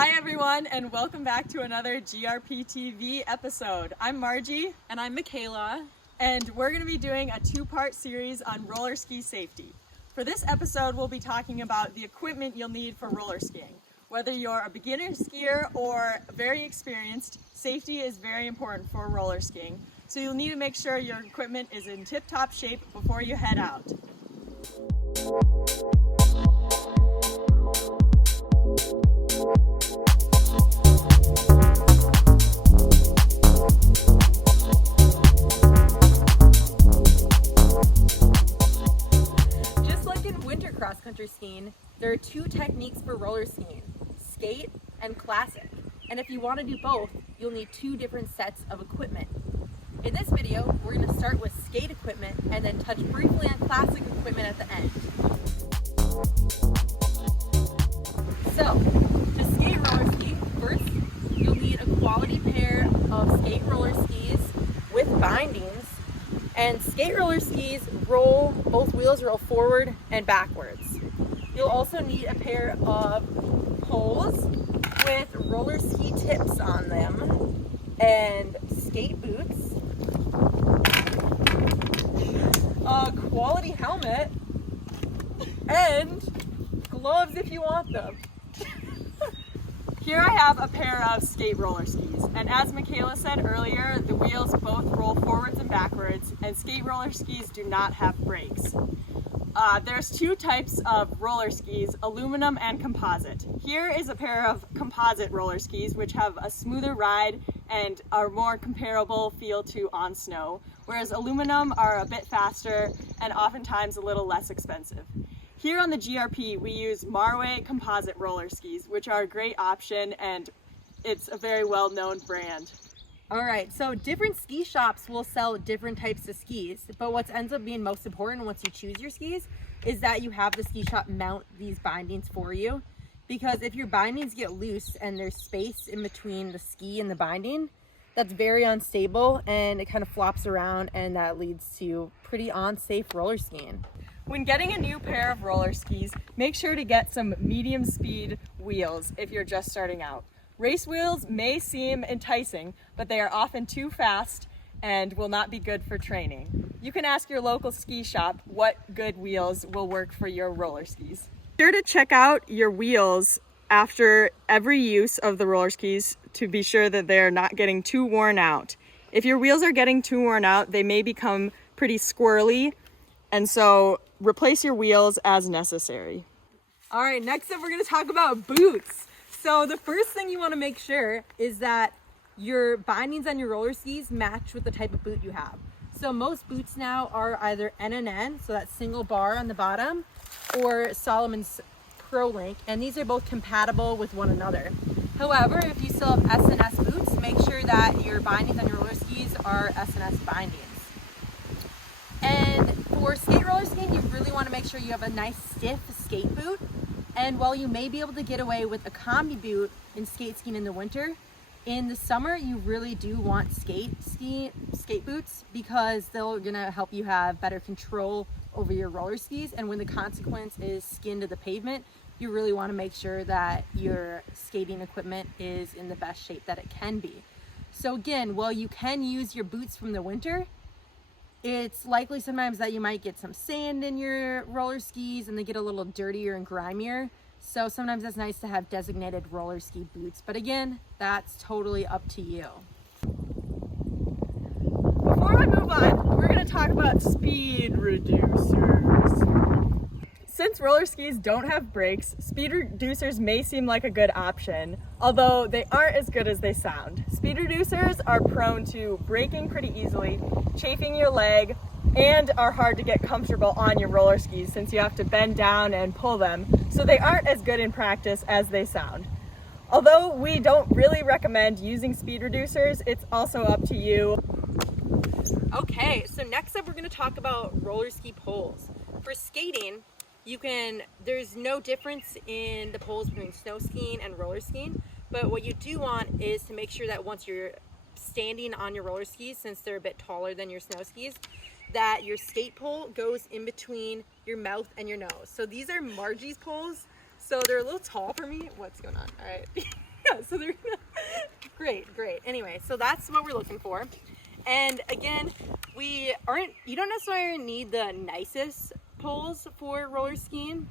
Hi everyone, and welcome back to another GRP TV episode. I'm Margie. And I'm Michaela. And we're going to be doing a two-part series on roller ski safety. For this episode, we'll be talking about the equipment you'll need for roller skiing. Whether you're a beginner skier or very experienced, safety is very important for roller skiing. So you'll need to make sure your equipment is in tip-top shape before you head out. Cross-country skiing, there are two techniques for roller skiing, skate and classic. And if you want to do both, you'll need two different sets of equipment. In this video, we're going to start with skate equipment and then touch briefly on classic equipment at the end. So, to skate roller ski, first, you'll need a quality pair of skate roller skis with bindings. And skate roller skis both wheels roll forward and backwards. You'll also need a pair of poles with roller ski tips on them and skate boots, a quality helmet, and gloves if you want them. Here I have a pair of skate roller skis, and as Michaela said earlier, the wheels both roll forwards and backwards, and skate roller skis do not have brakes. There's two types of roller skis, aluminum and composite. Here is a pair of composite roller skis which have a smoother ride and are more comparable feel to on snow, whereas aluminum are a bit faster and oftentimes a little less expensive. Here on the GRP, we use Marway composite roller skis, which are a great option, and it's a very well-known brand. All right, so different ski shops will sell different types of skis, but what ends up being most important once you choose your skis is that you have the ski shop mount these bindings for you, because if your bindings get loose and there's space in between the ski and the binding, that's very unstable and it kind of flops around, and that leads to pretty unsafe roller skiing. When getting a new pair of roller skis, make sure to get some medium speed wheels if you're just starting out. Race wheels may seem enticing, but they are often too fast and will not be good for training. You can ask your local ski shop what good wheels will work for your roller skis. Be sure to check out your wheels after every use of the roller skis to be sure that they're not getting too worn out. If your wheels are getting too worn out, they may become pretty squirrely, and so replace your wheels as necessary. All right, next up we're going to talk about boots. So the first thing you want to make sure is that your bindings on your roller skis match with the type of boot you have. So most boots now are either NNN, so that single bar on the bottom, or Salomon's Pro Link, and these are both compatible with one another. However, if you still have S&S boots, make sure that your bindings on your roller skis are S&S bindings. And for skate roller skiing, you really want to make sure you have a nice stiff skate boot. And while you may be able to get away with a combi boot in skate skiing in the winter, in the summer you really do want skate boots, because they're gonna help you have better control over your roller skis. And when the consequence is skin to the pavement, you really want to make sure that your skating equipment is in the best shape that it can be. So again, while you can use your boots from the winter, it's likely sometimes that you might get some sand in your roller skis and they get a little dirtier and grimier. So sometimes it's nice to have designated roller ski boots. But again, that's totally up to you. Before we move on, we're going to talk about speed reducers. Since roller skis don't have brakes, speed reducers may seem like a good option, although they aren't as good as they sound. Speed reducers are prone to breaking pretty easily, chafing your leg, and are hard to get comfortable on your roller skis since you have to bend down and pull them, so they aren't as good in practice as they sound. Although we don't really recommend using speed reducers, it's also up to you. Okay, so next up we're going to talk about roller ski poles. For skating, there's no difference in the poles between snow skiing and roller skiing, but what you do want is to make sure that once you're standing on your roller skis, since they're a bit taller than your snow skis, that your skate pole goes in between your mouth and your nose. So these are Margie's poles. So they're a little tall for me. What's going on? All right. Yeah, so they're great. Anyway, so that's what we're looking for. And again, you don't necessarily need the nicest poles for roller skiing,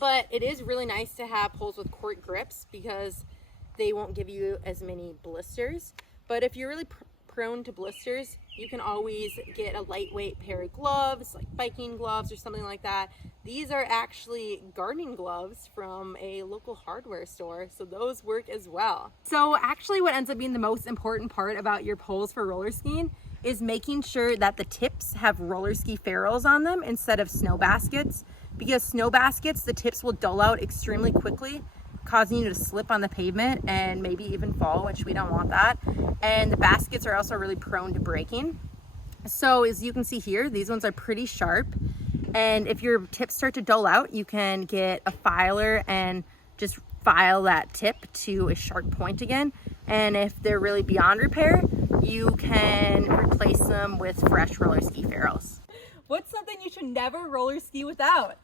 but it is really nice to have poles with cork grips because they won't give you as many blisters. But if you're really prone to blisters, you can always get a lightweight pair of gloves, like biking gloves or something like that. These are actually gardening gloves from a local hardware store, so those work as well. So actually what ends up being the most important part about your poles for roller skiing is making sure that the tips have roller ski ferrules on them instead of snow baskets, because snow baskets, the tips will dull out extremely quickly, causing you to slip on the pavement and maybe even fall, which we don't want that. And the baskets are also really prone to breaking. So as you can see here, these ones are pretty sharp. And if your tips start to dull out, you can get a filer and just file that tip to a sharp point again. And if they're really beyond repair, you can replace them with fresh roller ski ferrules. What's something you should never roller ski without?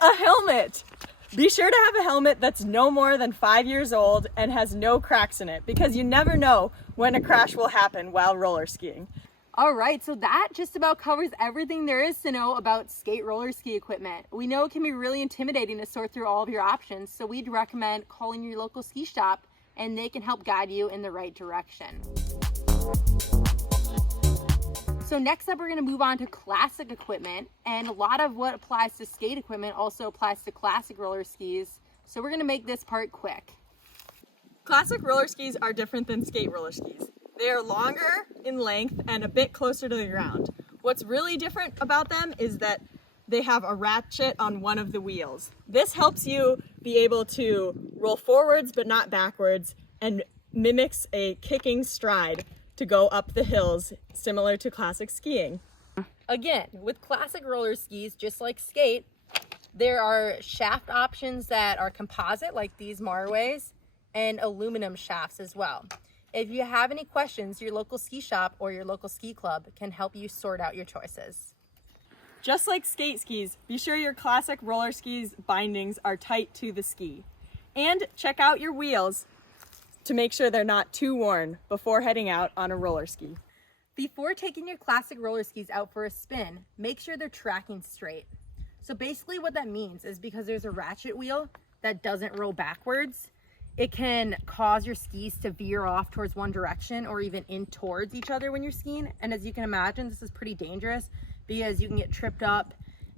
A helmet. Be sure to have a helmet that's no more than 5 years old and has no cracks in it, because you never know when a crash will happen while roller skiing. All right, so that just about covers everything there is to know about skate roller ski equipment. We know it can be really intimidating to sort through all of your options, so we'd recommend calling your local ski shop and they can help guide you in the right direction. So next up, we're going to move on to classic equipment, and a lot of what applies to skate equipment also applies to classic roller skis. So we're going to make this part quick. Classic roller skis are different than skate roller skis. They are longer in length and a bit closer to the ground. What's really different about them is that they have a ratchet on one of the wheels. This helps you be able to roll forwards but not backwards, and mimics a kicking stride to go up the hills, similar to classic skiing. Again, with classic roller skis, just like skate, there are shaft options that are composite, like these Marways, and aluminum shafts as well. If you have any questions, your local ski shop or your local ski club can help you sort out your choices. Just like skate skis, be sure your classic roller skis bindings are tight to the ski. And check out your wheels to make sure they're not too worn before heading out on a roller ski. Before taking your classic roller skis out for a spin, make sure they're tracking straight. So basically what that means is, because there's a ratchet wheel that doesn't roll backwards, it can cause your skis to veer off towards one direction or even in towards each other when you're skiing. And as you can imagine, this is pretty dangerous because you can get tripped up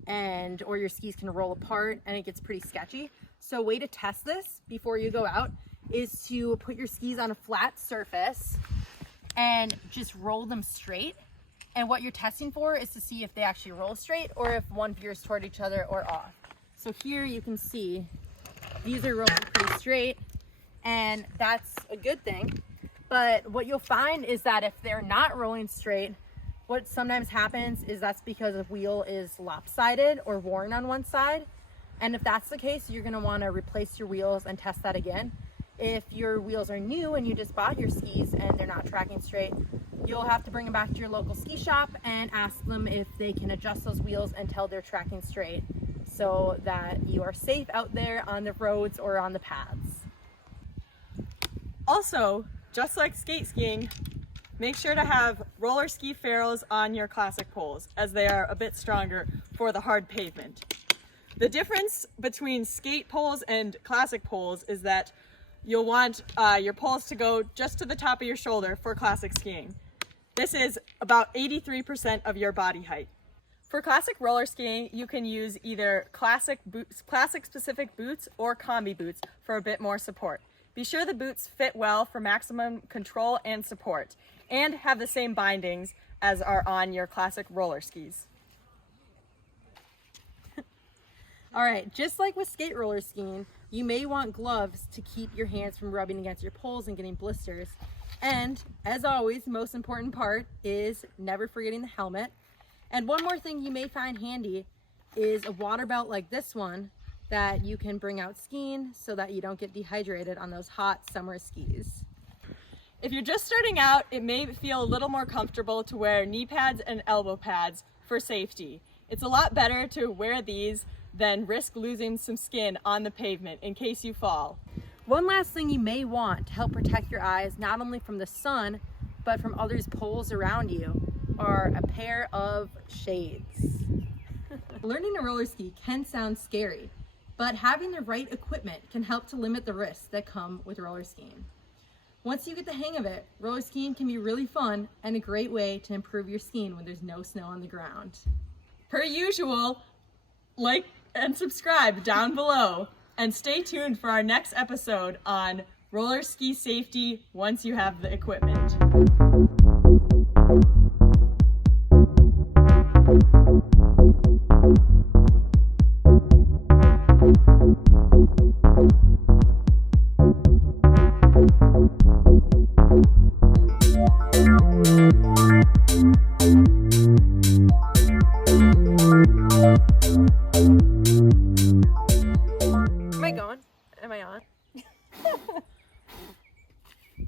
or your skis can roll apart and it gets pretty sketchy. So a way to test this before you go out is to put your skis on a flat surface and just roll them straight. And what you're testing for is to see if they actually roll straight or if one veers toward each other or off. So here you can see these are rolling pretty straight, and that's a good thing. But what you'll find is that if they're not rolling straight, what sometimes happens is that's because the wheel is lopsided or worn on one side. And if that's the case, you're gonna wanna replace your wheels and test that again. If your wheels are new and you just bought your skis and they're not tracking straight, you'll have to bring them back to your local ski shop and ask them if they can adjust those wheels until they're tracking straight, so that you are safe out there on the roads or on the paths. Also, just like skate skiing, make sure to have roller ski ferrules on your classic poles, as they are a bit stronger for the hard pavement. The difference between skate poles and classic poles is that you'll want your poles to go just to the top of your shoulder for classic skiing. This is about 83% of your body height. For classic roller skiing, you can use either classic specific boots or combi boots for a bit more support. Be sure the boots fit well for maximum control and support, and have the same bindings as are on your classic roller skis. All right, just like with skate roller skiing, you may want gloves to keep your hands from rubbing against your poles and getting blisters. And as always, the most important part is never forgetting the helmet. And one more thing you may find handy is a water belt like this one that you can bring out skiing so that you don't get dehydrated on those hot summer skis. If you're just starting out, it may feel a little more comfortable to wear knee pads and elbow pads for safety. It's a lot better to wear these than risk losing some skin on the pavement in case you fall. One last thing you may want to help protect your eyes, not only from the sun, but from others' poles around you, are a pair of shades. Learning to roller ski can sound scary, but having the right equipment can help to limit the risks that come with roller skiing. Once you get the hang of it, roller skiing can be really fun and a great way to improve your skiing when there's no snow on the ground. Per usual, like and subscribe down below, and stay tuned for our next episode on roller ski safety once you have the equipment. Am I on?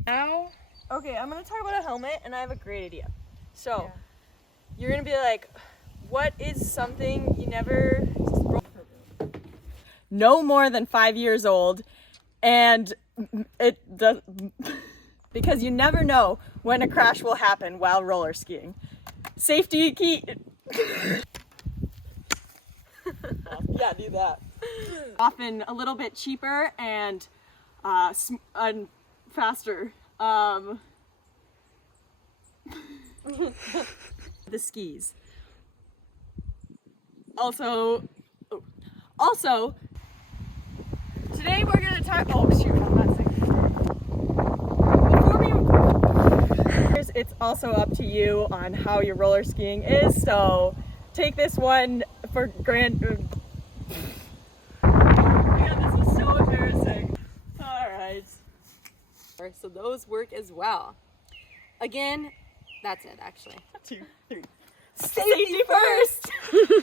Now, okay, I'm gonna talk about a helmet, and I have a great idea. So, you're gonna be like, what is something you never... No more than 5 years old, and it does... because you never know when a crash will happen while roller skiing. Safety key... Yeah, do that. Often a little bit cheaper and faster. The skis. Also, today we're gonna talk. Oh shoot, I'm not saying. It's also up to you on how your roller skiing is. So take this one for granted. This is so embarrassing. All right. So those work as well. Again, that's it actually. 2, 3. Safety first!